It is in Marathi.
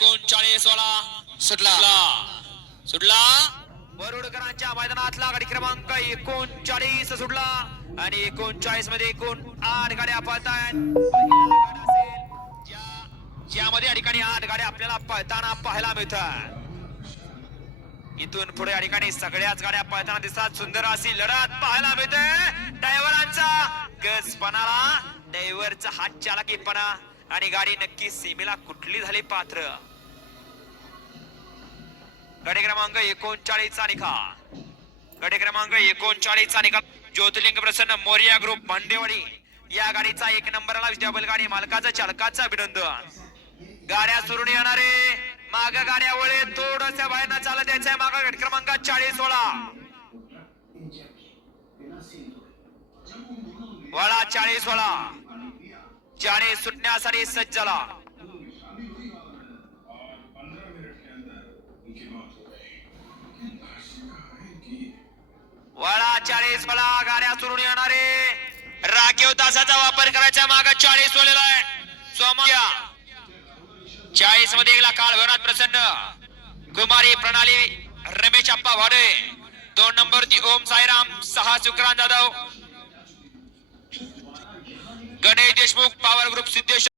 39 वाला सुटला सुटला वरुडकरांच्या मैदानातला गाडी क्रमांक 39 सुटला आणि 39 मध्ये एकूण 8 गाड्या पळतायत. ज्यामध्ये या ठिकाणी 8 गाड्या आपल्याला पळताना पाहायला मिळतात. इथून पुढे या ठिकाणी सगळ्याच गाड्या पळताना दिसतात. सुंदर अशी लढत पाहायला मिळते. ड्रायव्हरांचा गजपणाला, ड्रायव्हरचा हात चालाकीपणा आणि गाडी नक्की सीमेला कुठली झाली पात्र. गाडी क्रमांक 39 चा निकाल. गाडी क्रमांक 39 चा निकाल. ज्योतिर्लिंग प्रसन्न मोरिया ग्रुप भांडेवाडी या गाडीचा 1 नंबरला विजय बैलगाडी मालकाचा चालकाचा अभिनंदन. गाड्या सुरून येणारे माग गाड्या वळे थोडस बाहेर चालत द्यायचंय. माग गाडी क्रमांक 40 वळा 40 वळा 40 सुटण्यासाठी सज्ज झाला. वळा 40 वळा गाड्या सुरून येणारे राखीव तासाचा वापर करायचा. माग 40 वळलेला आहे. सोमया 40 मध्ये एकला काळ भरनाथ प्रसन्न कुमारी प्रणाली रमेश अप्पा भाडे 2 नंबर ती ओम साईराम 6 सुकरान जाधव गणेश देशमुख पॉवर ग्रुप सिद्धेश्वर